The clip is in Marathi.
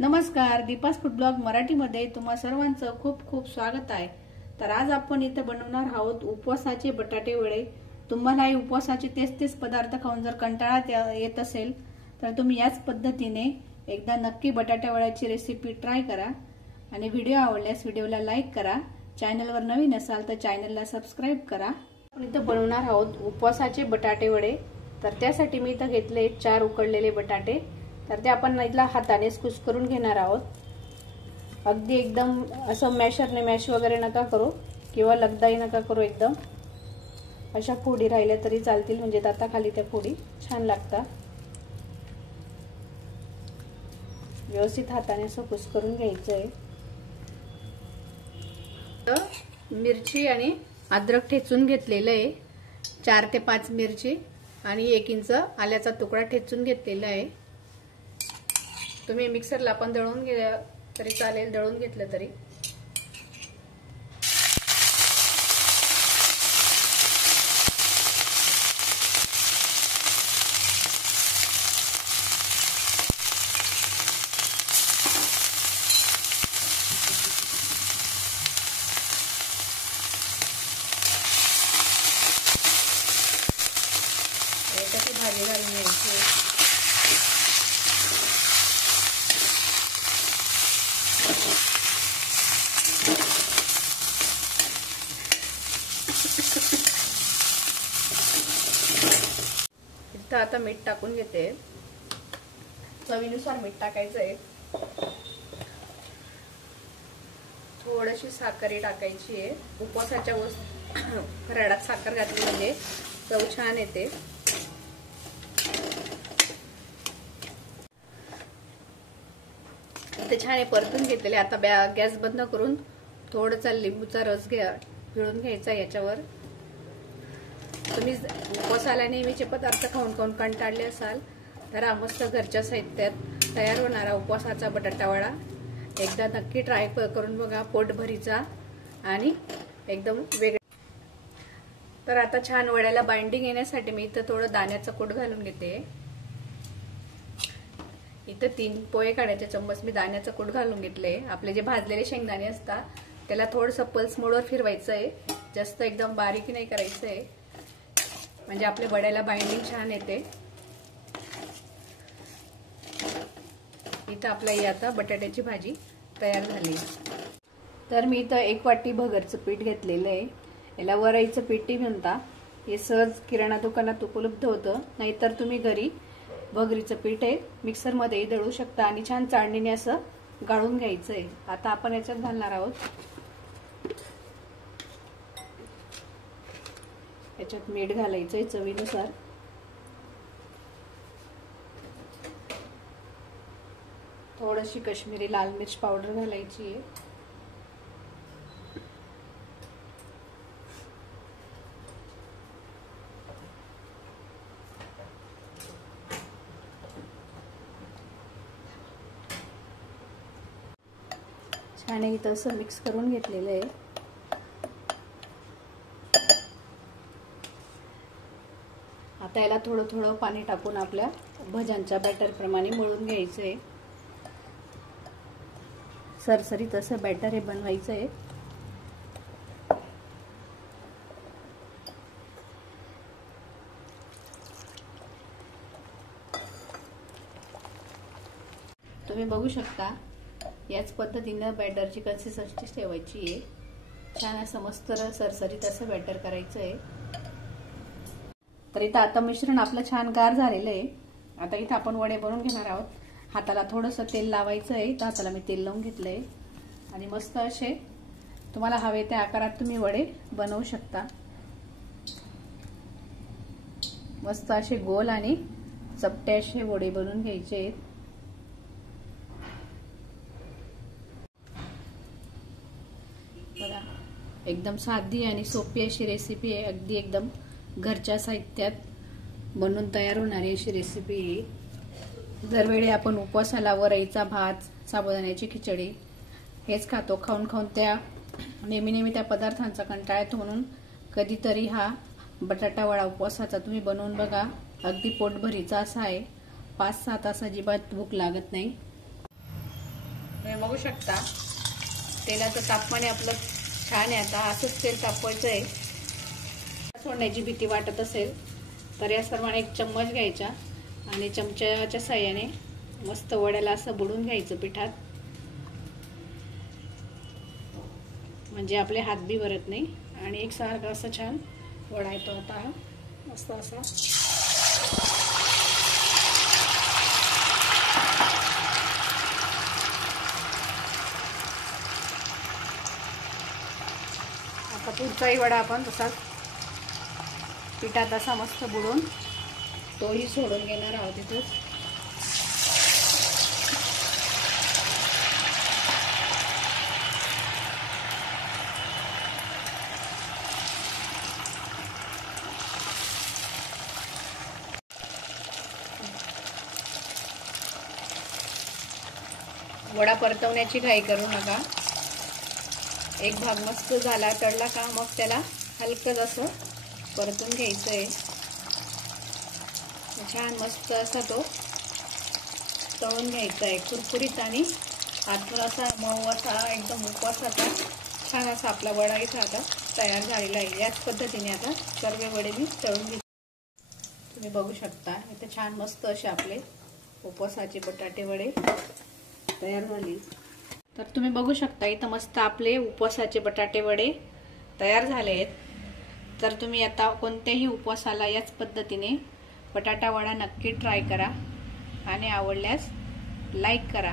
नमस्कार, दीपास फूड ब्लॉग मराठीमध्ये तुम्हा सर्वांचं खूप खूप स्वागत आहे। तर आज आपण इथे बनवणार आहोत उपवासाचे बटाटे वडे। तुम्हाला हे उपवासाचे तेच पदार्थ खाऊन जर कंटाळा येत असेल तर तुम्ही याच पद्धतीने एकदा नक्की बटाटे वड्याची रेसिपी ट्राय करा आणि व्हिडिओ आवडल्यास व्हिडिओला लाईक करा। चॅनलवर नवीन असाल तर चॅनलला सबस्क्राइब करा। आपण इथे बनवणार आहोत उपवासाचे बटाटे वडे। तर त्यासाठी मी इथे घेतले 4 उकडलेले बटाटे। तर ते आपण इथला हाताने कुस्करून घेणार आहोत। अगदी एकदम असं मॅशरने मॅश वगैरे नका करू किंवा लगदाई नका करू, एकदम अशा फोडी राहिल्या तरी चालतील, म्हणजे दाताखाली त्या फोडी छान लागतात। व्यवस्थित हाताने असं कुस्करून घ्यायचं आहे। मिरची आणि अद्रक ठेचून घेतलेलं आहे, 4 ते 5 मिरची आणि 1 इंच आल्याचा तुकडा ठेचून घेतलेला आहे। तुम्ही मिक्सरला पण दळून घ्या तरी चालेल, दळून घेतलं तरी। याच्यात भाजी घालून घ्यायची। इथं आता मीठ टाकून घेते, चवीनुसार मीठ टाकायचं आहे। थोडीशी साखर टाकायची आहे। उपवासाच्या फराळात साखर घातली म्हणजे चव छान येते। ते छान परतून घेतलेले। आता गॅस बंद करून थोडासा लिंबूचा रस पिळून घ्यायचा याच्यावर। तुम्ही उपवासाला नेहमीचे पदार्थ खाऊन खाऊन कंटाळले असाल तर हा मस्त घरच्या साहित्यात तयार होणारा उपवासाचा बटाटा वडा एकदा नक्की ट्राय करून बघा, पोटभरीचा आणि एकदम वेगळा। तर आता छान वड्याला बाइंडिंग येण्यासाठी मी इथं थोडं दाण्याचं कूट घालून घेते। इथं 3 पोहे काढायचे चम्मच मी दाण्याचं कूट घालून घेतले। आपले जे भाजलेले शेंगदाणे असतात त्याला थोडंसं पल्स मोडवर फिरवायचं आहे, जास्त एकदम बारीक नाही करायचं आहे, म्हणजे आपल्या वड्याला बाइंडिंग छान येते। इथं आपल्या ही आता बटाट्याची भाजी तयार झाली। तर मी इथं 1 वाटी भगरचं पीठ घेतलेलं आहे। याला वरईचं पीठ म्हणतात। हे सहज किराणा दुकानात उपलब्ध होतं, नाहीतर तुम्ही घरी भगरीचं पीठ आहे मिक्सरमध्ये दळू शकता आणि छान चाळणीने असं गाळून घ्यायचं आहे। आता आपण याच्यात घालणार आहोत, याच्यात मीठ घालायचंय चवीनुसार। थोडीशी काश्मीरी लाल मिर्च पावडर घालायची आहे। छान आहे तसं मिक्स करून घेतलेलं आहे। आता याला थोडं थोडं पाणी टाकून आपल्या भज्यांच्या बॅटर प्रमाणे मळून घ्यायचं आहे। सरसरीत असं बॅटर हे बनवायचं आहे। तुम्ही बघू शकता याच पद्धतीने बॅटरची कन्सिस्टन्सी ठेवायची आहे। छान असं मस्त सरसरीत असं बॅटर करायचं आहे। तर इथं आता मिश्रण आपलं छान गार झालेलं आहे। आता इथं आपण वडे बनवून घेणार आहोत। हाताला थोडंसं तेल लावायचं आहे, तर हाताला मी तेल लावून घेतलंय आणि मस्त असे तुम्हाला हवे त्या आकारात तुम्ही वडे बनवू शकता। मस्त असे गोल आणि चपटे असे वडे बनवून घ्यायचे आहेत। बघा, एकदम साधी आणि सोपी अशी रेसिपी आहे। अगदी एकदम घरच्या साहित्यात बनवून तयार होणारी अशी रेसिपी आहे। दरवेळी आपण उपवासाला वरईचा भात, साबुदाण्याची खिचडी हेच खातो, खाऊन खाऊन त्या नेहमी त्या पदार्थांचा कंटाळा येतो, म्हणून कधीतरी हा बटाटा वडा उपवासाचा तुम्ही बनवून बघा। अगदी पोटभरीचा असा आहे, 5-6 तास अजिबात भूक लागत नाही। तुम्ही बघू शकता तेलाचं तापमान आपलं छान आहे. आता असंच तेल तापवायचं आहे. सोडण्याची भीती वाटत असेल तर याप्रमाणे एक चम्मच घ्यायचा आणि चमच्याच्या साहाय्याने मस्त वड्याला असं बुडून घ्यायचं पिठात, म्हणजे आपले हात बी भरत नाही आणि एकसारखा असं छान वडा येतो. आता मस्त असा आता पुढचाही वडा आपण तसाच पिठात असा मस्त बुडून तोही सोडून घेणार आहोत तिथेच. वडा परतवण्याची घाई करू नका. एक भाग मस्त झाला तळला का मग त्याला हलकं असं परतून घ्यायचं आहे. छान मस्त असा तो तळून घ्यायचा आहे, कुरकुरीत आणि आतून असा मऊ असा एकदम उपवासाचा छान असा आपला वडा इथं आता तयार झालेला आहे. याच पद्धतीने आता सर्व वडे मी तळून घेते. तुम्ही बघू शकता इथे छान मस्त असे आपले उपवासाचे बटाटे वडे तयार झाले. तर तुम्ही बघू शकता इथं मस्त आपले उपवासाचे बटाटे वडे तयार झाले आहेत. तर तुम्ही आता कोणत्याही उपवासाला याच पद्धतीने बटाटा वडा नक्की ट्राय करा आणि आवडल्यास लाईक करा.